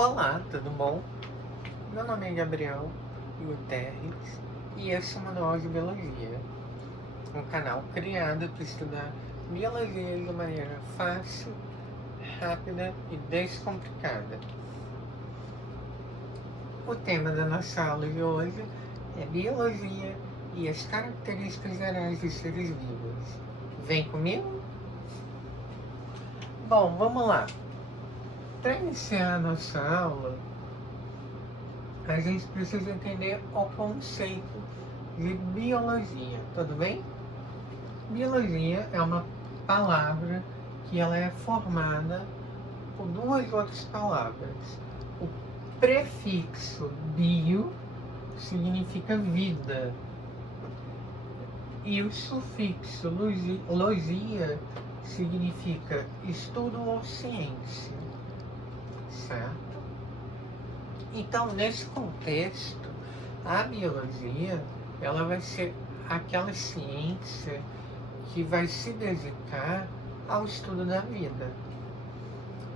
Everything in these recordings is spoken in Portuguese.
Olá, tudo bom? Meu nome é Gabriel Guterres e esse é o Manual de Biologia, um canal criado para estudar biologia de maneira fácil, rápida e descomplicada. O tema da nossa aula de hoje é Biologia e as características gerais dos seres vivos. Vem comigo? Bom, vamos lá. Para iniciar a nossa aula, a gente precisa entender o conceito de biologia, tudo bem? Biologia é uma palavra que ela é formada por duas outras palavras. O prefixo bio significa vida e o sufixo logia significa estudo ou ciência, certo? Então, nesse contexto, a biologia ela vai ser aquela ciência que vai se dedicar ao estudo da vida,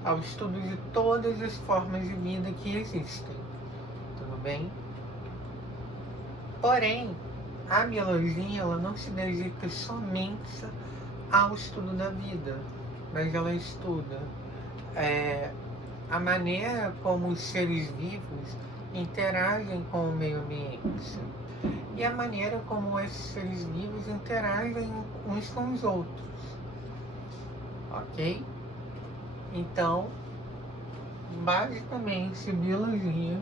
ao estudo de todas as formas de vida que existem, tudo bem? Porém, a biologia ela não se dedica somente ao estudo da vida, mas ela estuda a maneira como os seres vivos interagem com o meio ambiente e a maneira como esses seres vivos interagem uns com os outros, ok? Então, basicamente, biologia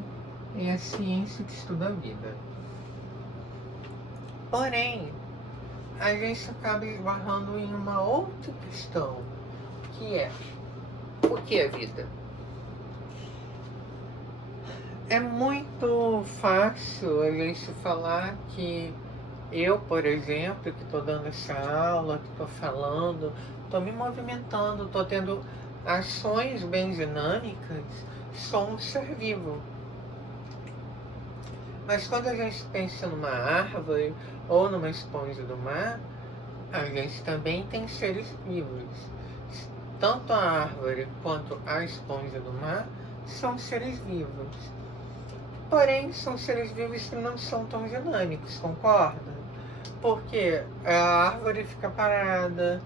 é a ciência que estuda a vida. Porém, a gente acaba esbarrando em uma outra questão, que é: o que é vida? É muito fácil a gente falar que eu, por exemplo, que estou dando essa aula, que estou falando, estou me movimentando, estou tendo ações bem dinâmicas, sou um ser vivo. Mas quando a gente pensa numa árvore ou numa esponja do mar, a gente também tem seres vivos. Tanto a árvore quanto a esponja do mar são seres vivos. Porém, são seres vivos que não são tão dinâmicos, concorda? Porque a árvore fica parada,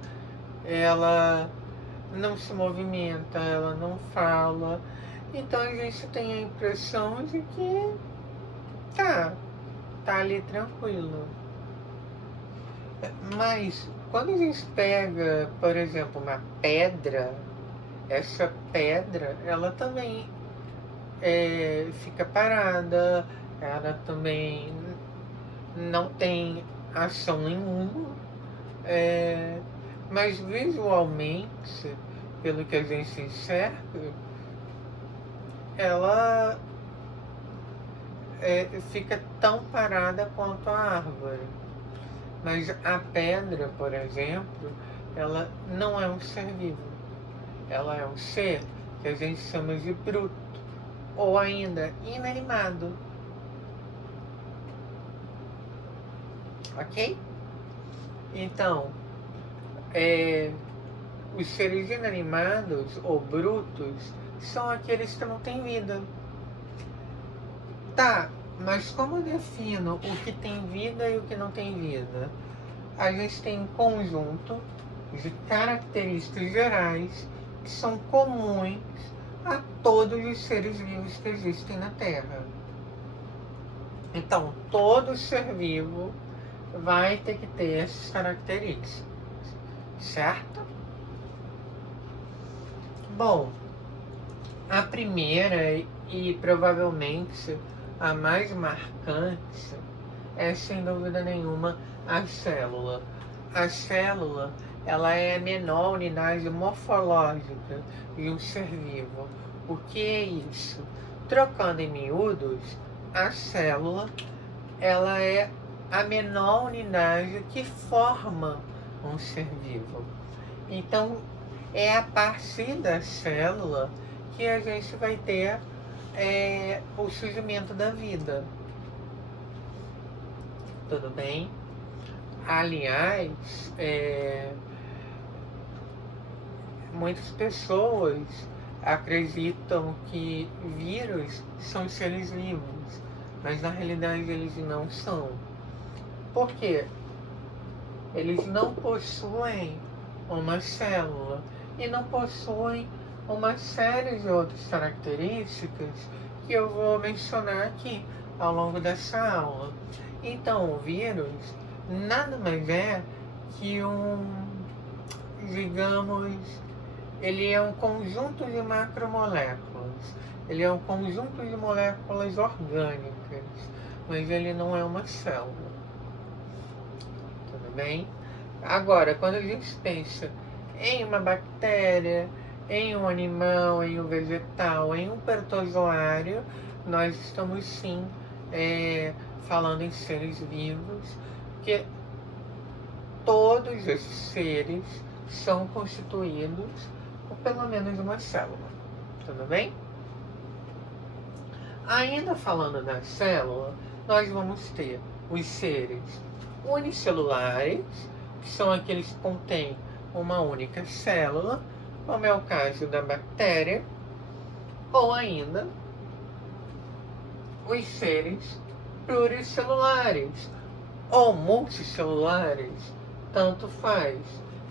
ela não se movimenta, ela não fala. Então a gente tem a impressão de que tá ali tranquilo. Mas quando a gente pega, por exemplo, uma pedra, essa pedra, ela também fica parada, ela também não tem ação nenhuma, mas visualmente, pelo que a gente enxerga, ela fica tão parada quanto a árvore. Mas a pedra, por exemplo, ela não é um ser vivo. Ela é um ser que a gente chama de bruto, ou ainda inanimado. Ok? Então, os seres inanimados ou brutos são aqueles que não têm vida. Tá, mas como eu defino o que tem vida e o que não tem vida? A gente tem um conjunto de características gerais que são comuns a todos os seres vivos que existem na Terra. Então, todo ser vivo vai ter que ter essas características, certo? Bom, a primeira e provavelmente a mais marcante é, sem dúvida nenhuma, a célula. A célula, ela é a menor unidade morfológica de um ser vivo. O que é isso? Trocando em miúdos, a célula, ela é a menor unidade que forma um ser vivo. Então, é a partir da célula que a gente vai ter o surgimento da vida. Tudo bem? Aliás, muitas pessoas acreditam que vírus são seres vivos, mas na realidade eles não são. Por quê? Eles não possuem uma célula e não possuem uma série de outras características que eu vou mencionar aqui ao longo dessa aula. Então, o vírus nada mais é que digamos, ele é um conjunto de macromoléculas. Ele é um conjunto de moléculas orgânicas, mas ele não é uma célula. Tudo bem? Agora, quando a gente pensa em uma bactéria, em um animal, em um vegetal, em um protozoário, nós estamos sim falando em seres vivos, que todos esses seres são constituídos por pelo menos uma célula. Tudo bem? Ainda falando da célula, nós vamos ter os seres unicelulares, que são aqueles que contêm uma única célula, como é o caso da bactéria, ou ainda os seres pluricelulares ou multicelulares, tanto faz,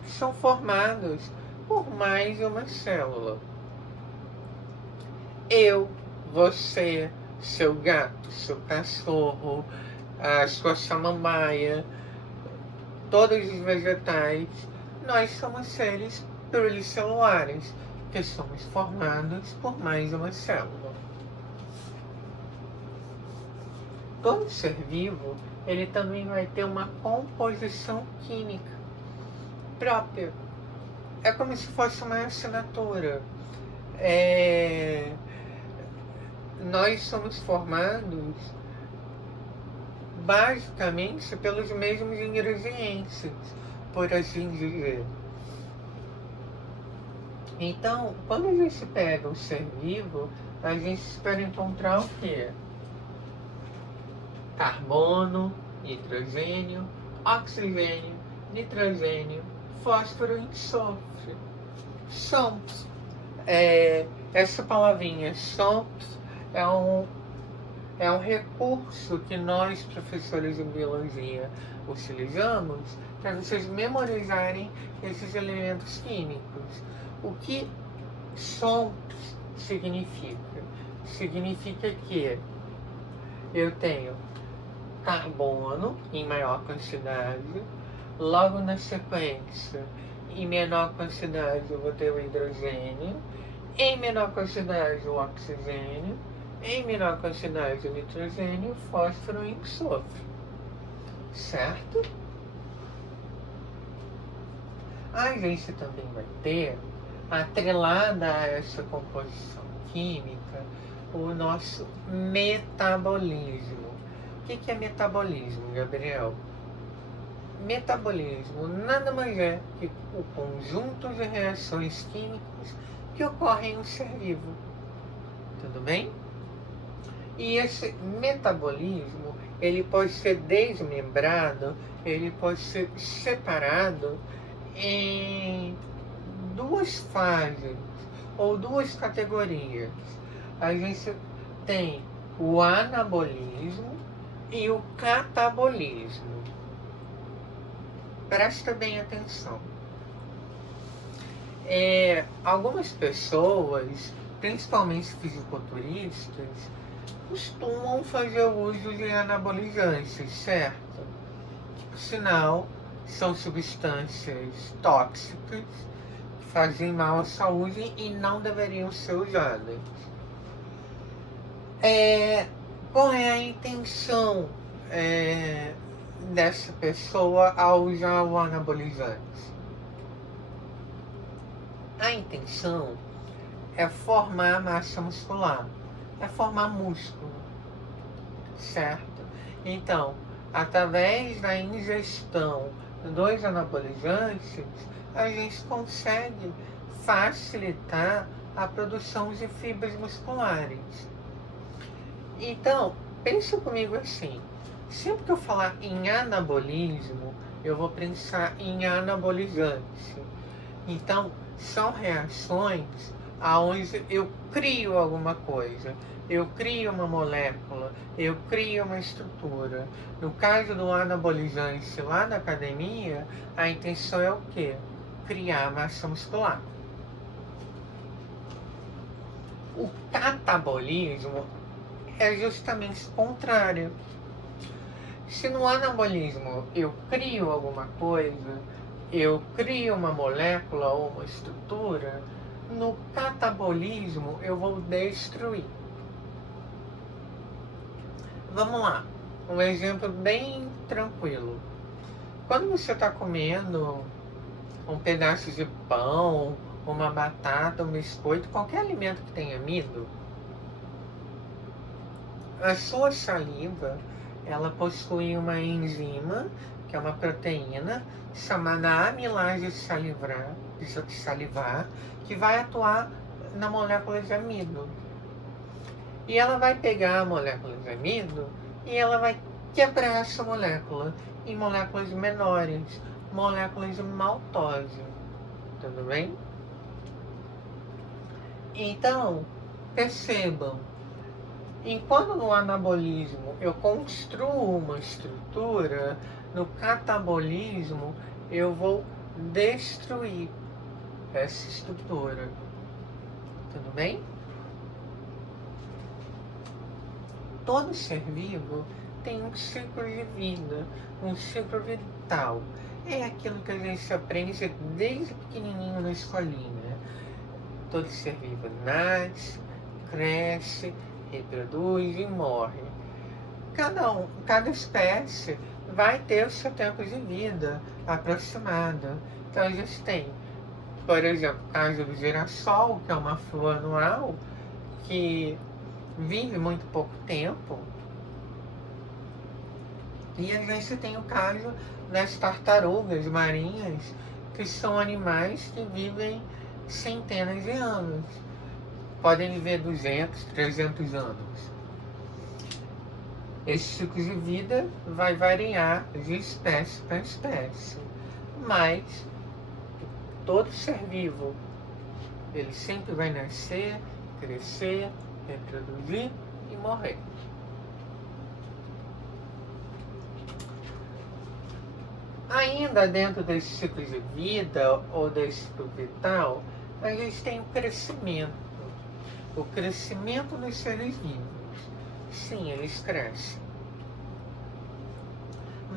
que são formados por mais de uma célula. Eu, você, seu gato, seu cachorro, a sua samambaia, todos os vegetais, nós somos seres pluricelulares, que somos formados por mais de uma célula. Todo ser vivo, ele também vai ter uma composição química própria. É como se fosse uma assinatura. Nós somos formados basicamente pelos mesmos ingredientes, por assim dizer. Então, quando a gente pega um ser vivo, a gente espera encontrar o quê? Carbono, hidrogênio, oxigênio, nitrogênio, fósforo e enxofre. Sons. Essa palavrinha sons é um recurso que nós, professores de biologia, utilizamos para vocês memorizarem esses elementos químicos. O que sons significa? Significa que eu tenho carbono em maior quantidade, logo na sequência, em menor quantidade eu vou ter o hidrogênio, em menor quantidade o oxigênio, em menor quantidade o nitrogênio, fósforo e enxofre. Certo? A gente também vai ter, atrelada a essa composição química, o nosso metabolismo. O que é metabolismo, Gabriel? Metabolismo nada mais é que o conjunto de reações químicas que ocorrem no ser vivo. Tudo bem? E esse metabolismo, ele pode ser desmembrado, ele pode ser separado em duas fases ou duas categorias. A gente tem o anabolismo e o catabolismo. Presta bem atenção. Algumas pessoas, principalmente fisiculturistas, costumam fazer uso de anabolizantes, certo? Por sinal, são substâncias tóxicas que fazem mal à saúde e não deveriam ser usadas. Qual é a intenção dessa pessoa ao usar o anabolizante? A intenção é formar massa muscular, é formar músculo, certo? Então, através da ingestão dos anabolizantes, a gente consegue facilitar a produção de fibras musculares. Então, pensa comigo assim, sempre que eu falar em anabolismo, eu vou pensar em anabolizante. Então, são reações aonde eu crio alguma coisa, eu crio uma molécula, eu crio uma estrutura. No caso do anabolizante lá na academia, a intenção é o quê? Criar massa muscular. O catabolismo é justamente o contrário. Se no anabolismo eu crio alguma coisa, eu crio uma molécula ou uma estrutura, no catabolismo eu vou destruir. Vamos lá, um exemplo bem tranquilo. Quando você está comendo um pedaço de pão, uma batata, um biscoito, qualquer alimento que tenha amido, a sua saliva, ela possui uma enzima, que é uma proteína, chamada amilase salivar, que vai atuar na molécula de amido. E ela vai pegar a molécula de amido e ela vai quebrar essa molécula em moléculas menores, moléculas de maltose. Tudo bem? Então, percebam, enquanto no anabolismo eu construo uma estrutura, no catabolismo eu vou destruir essa estrutura. Tudo bem? Todo ser vivo tem um ciclo de vida, um ciclo vital. É aquilo que a gente aprende desde pequenininho na escolinha. Todo ser vivo nasce, cresce, reproduz e morre. Cada espécie vai ter o seu tempo de vida aproximado. Então a gente tem, por exemplo, o caso do girassol, que é uma flor anual, que vive muito pouco tempo. E a gente tem o caso das tartarugas marinhas, que são animais que vivem centenas de anos. Podem viver 200, 300 anos. Esse ciclo de vida vai variar de espécie para espécie. Mas todo ser vivo, ele sempre vai nascer, crescer, reproduzir e morrer. Ainda dentro desse ciclo de vida ou desse ciclo vital, a gente tem o crescimento. O crescimento dos seres vivos. Sim, eles crescem.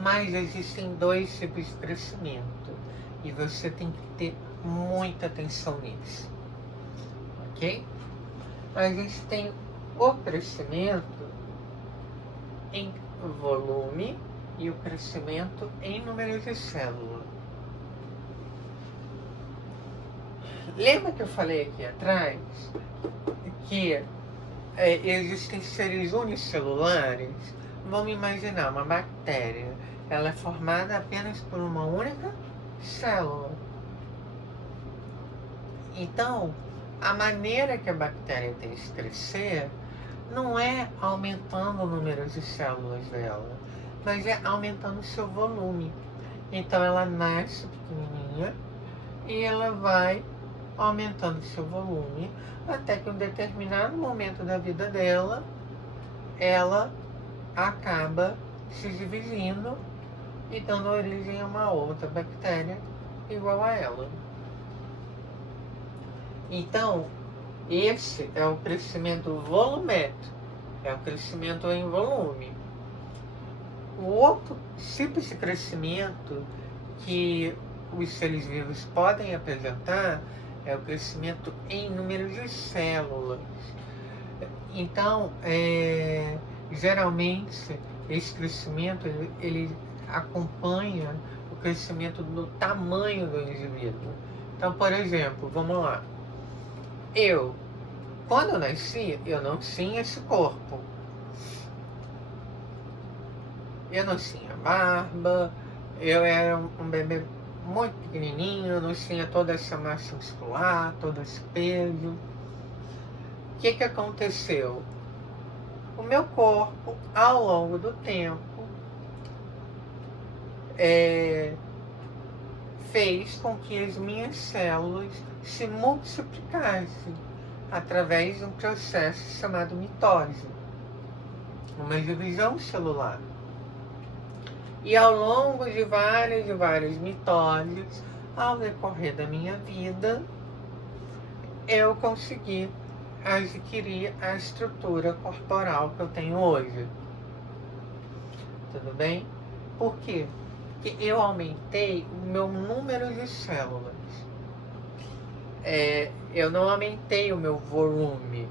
Mas existem dois tipos de crescimento. E você tem que ter muita atenção nisso. Ok? A gente tem o crescimento em volume e o crescimento em número de célula. Lembra que eu falei aqui atrás que existem seres unicelulares? Vamos imaginar uma bactéria. Ela é formada apenas por uma única célula. Então, a maneira que a bactéria tem de crescer não é aumentando o número de células dela, mas é aumentando o seu volume. Então ela nasce pequenininha e ela vai aumentando o seu volume até que em um determinado momento da vida dela, ela acaba se dividindo e dando origem a uma outra bactéria igual a ela. Então, esse é o crescimento volumétrico, é o crescimento em volume. O outro tipo de crescimento que os seres vivos podem apresentar é o crescimento em número de células. Então, geralmente, esse crescimento ele acompanha o crescimento do tamanho do indivíduo. Então, por exemplo, vamos lá. Quando eu nasci, eu não tinha esse corpo. Eu não tinha barba, eu era um bebê muito pequenininho, eu não tinha toda essa massa muscular, todo esse peso. O que aconteceu? O meu corpo, ao longo do tempo, fez com que as minhas células se multiplicassem. através de um processo chamado mitose, uma divisão celular. E ao longo de várias e várias mitoses, ao decorrer da minha vida, eu consegui adquirir a estrutura corporal que eu tenho hoje. Tudo bem? Por quê? Porque eu aumentei o meu número de células. Eu não aumentei o meu volume.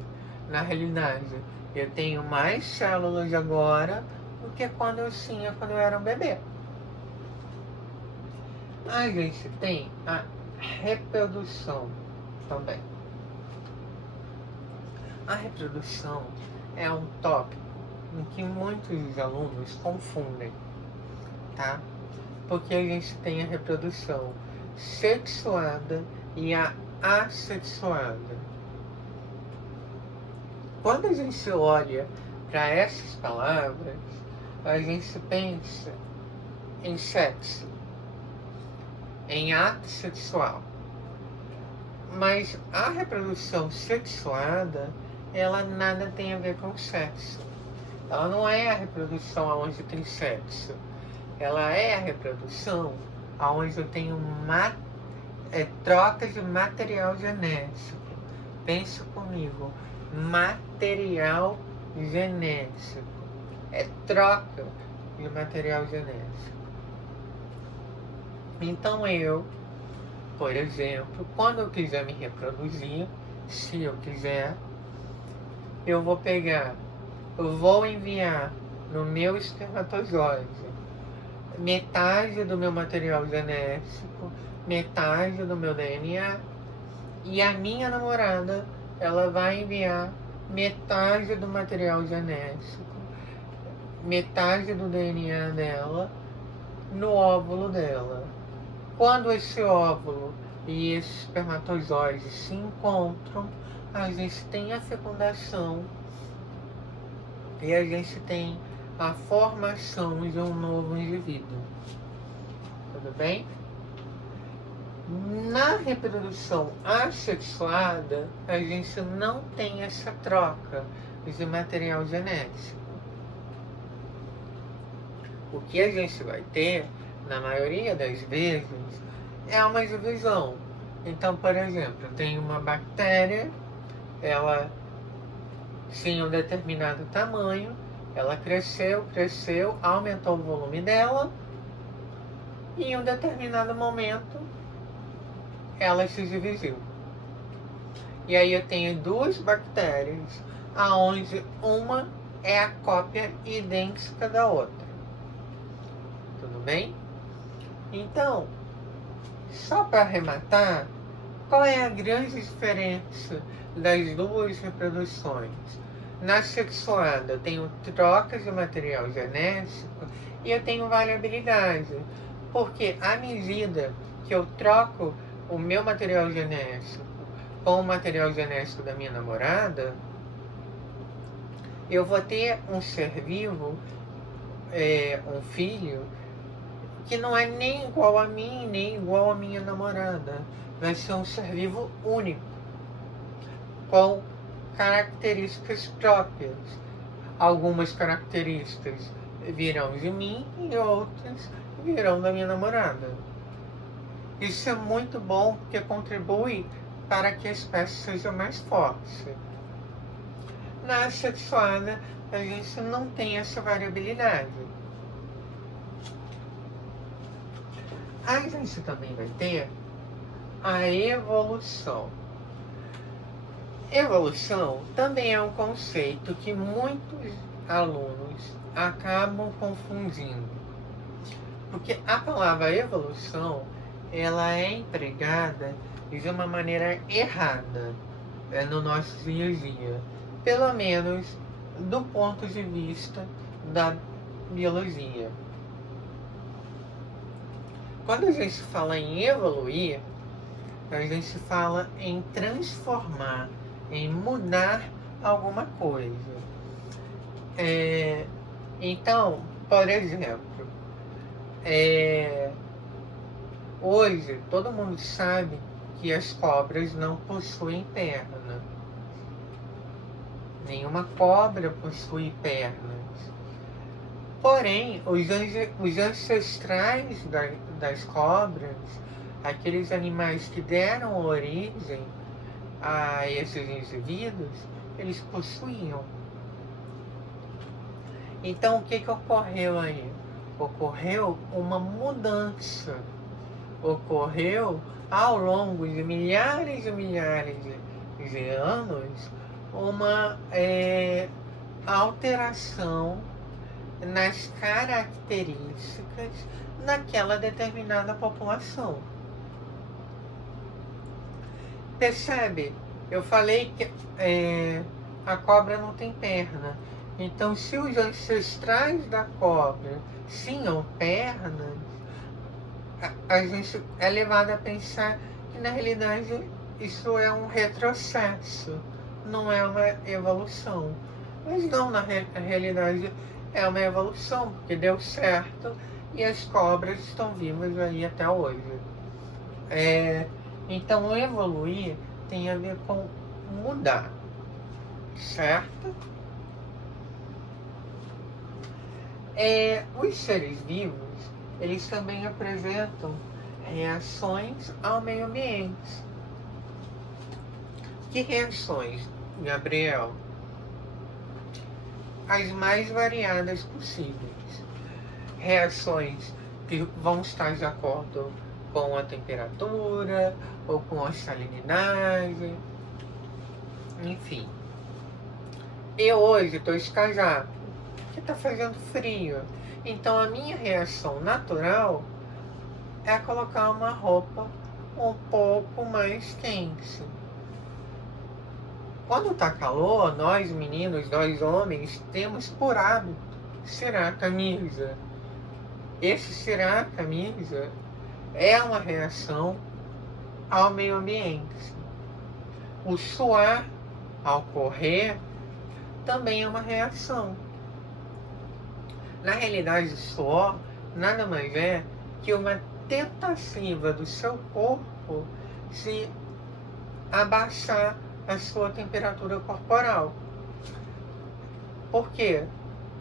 Na realidade, eu tenho mais células agora do que quando eu tinha quando eu era um bebê. A gente tem a reprodução também. A reprodução é um tópico em que muitos alunos confundem, tá? Porque a gente tem a reprodução sexuada e a assexuada. Quando a gente olha para essas palavras, a gente pensa em sexo, em ato sexual. Mas a reprodução sexuada, ela nada tem a ver com sexo. Ela não é a reprodução onde tem sexo. Ela é a reprodução onde eu tenho troca de material genético. Pense comigo, material genético. É troca de material genético. Então eu, por exemplo, quando eu quiser me reproduzir, se eu quiser, eu vou enviar no meu espermatozoide metade do meu material genético, metade do meu DNA, e a minha namorada, ela vai enviar metade do material genético, metade do DNA dela, no óvulo dela. Quando esse óvulo e esse espermatozoide se encontram, a gente tem a fecundação e a gente tem a formação de um novo indivíduo. Tudo bem? Na reprodução assexuada, a gente não tem essa troca de material genético. O que a gente vai ter, na maioria das vezes, é uma divisão. Então, por exemplo, tem uma bactéria, ela tinha um determinado tamanho, ela cresceu, aumentou o volume dela, e em um determinado momento ela se dividiu. E aí eu tenho duas bactérias, aonde uma é a cópia idêntica da outra. Tudo bem? Então, só para arrematar, qual é a grande diferença das duas reproduções? Na sexuada, eu tenho troca de material genético e eu tenho variabilidade. Porque à medida que eu troco o meu material genético com o material genético da minha namorada, eu vou ter um ser vivo, um filho, que não é nem igual a mim, nem igual a minha namorada. Vai ser um ser vivo único, com características próprias. Algumas características virão de mim e outras virão da minha namorada. Isso é muito bom porque contribui para que a espécie seja mais forte. Na sexuada, a gente não tem essa variabilidade. A gente também vai ter a evolução. Evolução também é um conceito que muitos alunos acabam confundindo. Porque a palavra evolução, ela é empregada de uma maneira errada no nosso dia a dia. Pelo menos do ponto de vista da biologia. Quando a gente fala em evoluir, a gente fala em transformar, em mudar alguma coisa. Então, por exemplo, hoje todo mundo sabe que as cobras não possuem perna. Nenhuma cobra possui pernas. Porém, os ancestrais das cobras, aqueles animais que deram origem a esses indivíduos, eles possuíam. Então, o que ocorreu aí? Ocorreu uma mudança. Ocorreu, ao longo de milhares e milhares de anos, uma alteração nas características daquela determinada população. Percebe? Eu falei que a cobra não tem perna. Então, se os ancestrais da cobra tinham pernas, a gente é levado a pensar que, na realidade, isso é um retrocesso, não é uma evolução. Mas não, na realidade, é uma evolução, porque deu certo e as cobras estão vivas aí até hoje. Então, evoluir tem a ver com mudar, certo? Os seres vivos, eles também apresentam reações ao meio ambiente. Que reações, Gabriel? As mais variadas possíveis. Reações que vão estar de acordo com a temperatura ou com a salinidade, enfim. Eu hoje estou escajado, porque está fazendo frio. Então a minha reação natural é colocar uma roupa um pouco mais quente. Quando está calor, nós meninos, nós homens, temos por hábito tirar a camisa. Esse tirar a camisa é uma reação ao meio ambiente. O suar ao correr também é uma reação. Na realidade, o suor nada mais é que uma tentativa do seu corpo de abaixar a sua temperatura corporal. Por quê?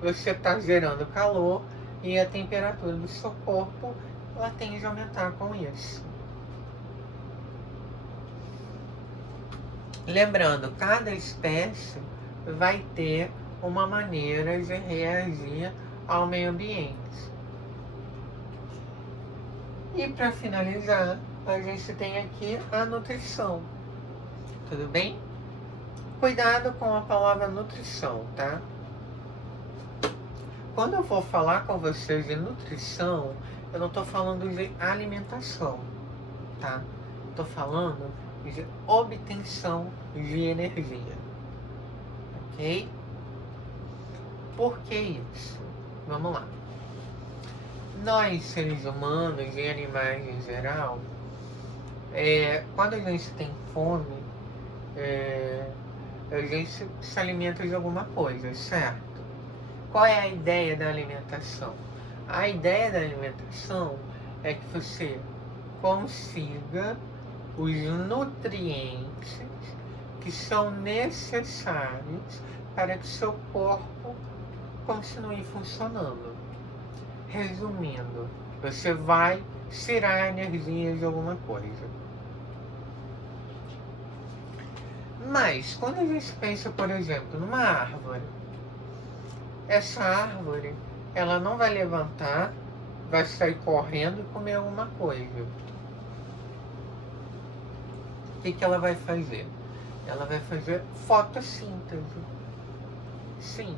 Você está gerando calor e a temperatura do seu corpo ela tende a aumentar com isso. Lembrando, cada espécie vai ter uma maneira de reagir ao meio ambiente. E para finalizar, a gente tem aqui a nutrição. Tudo bem? Cuidado com a palavra nutrição, tá? Quando eu vou falar com vocês de nutrição, eu não estou falando de alimentação, tá? Estou falando de obtenção de energia, ok? Por que isso? Vamos lá. Nós, seres humanos e animais em geral, quando a gente tem fome, a gente se alimenta de alguma coisa, certo? Qual é a ideia da alimentação? A ideia da alimentação é que você consiga os nutrientes que são necessários para que seu corpo continue funcionando. Resumindo, você vai tirar a energia de alguma coisa. Mas, quando a gente pensa, por exemplo, numa árvore, essa árvore, ela não vai levantar, vai sair correndo e comer alguma coisa. O que ela vai fazer? Ela vai fazer fotossíntese. Sim.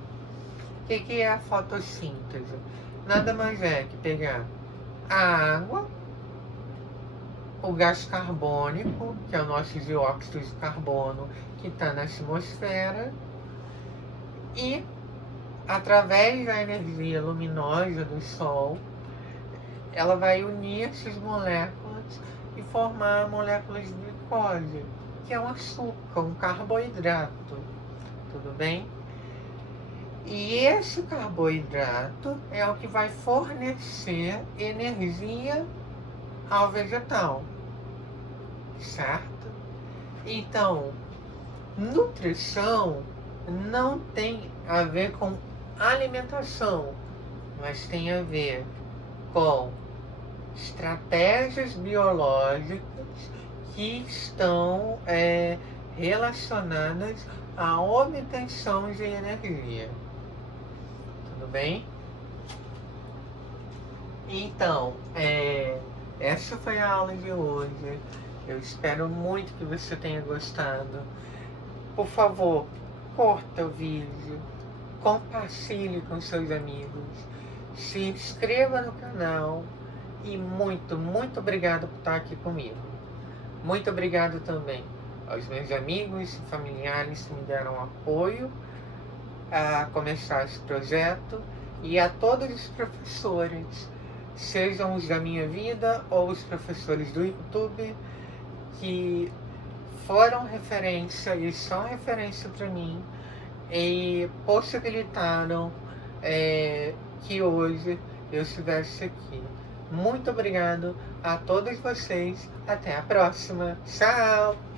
O que é a fotossíntese? Nada mais é que pegar a água, o gás carbônico, que é o nosso dióxido de carbono que está na atmosfera, e através da energia luminosa do Sol, ela vai unir essas moléculas e formar moléculas de glicose, que é um açúcar, um carboidrato. Tudo bem? E esse carboidrato é o que vai fornecer energia ao vegetal, certo? Então, nutrição não tem a ver com alimentação, mas tem a ver com estratégias biológicas que estão relacionadas à obtenção de energia. Tudo bem? Então, essa foi a aula de hoje. Eu espero muito que você tenha gostado. Por favor, curta o vídeo, compartilhe com seus amigos, se inscreva no canal e muito, muito obrigado por estar aqui comigo. Muito obrigado também aos meus amigos e familiares que me deram apoio a começar esse projeto e a todos os professores, sejam os da minha vida ou os professores do YouTube, que foram referência e são referência para mim e possibilitaram que hoje eu estivesse aqui. Muito obrigado a todos vocês. Até a próxima. Tchau!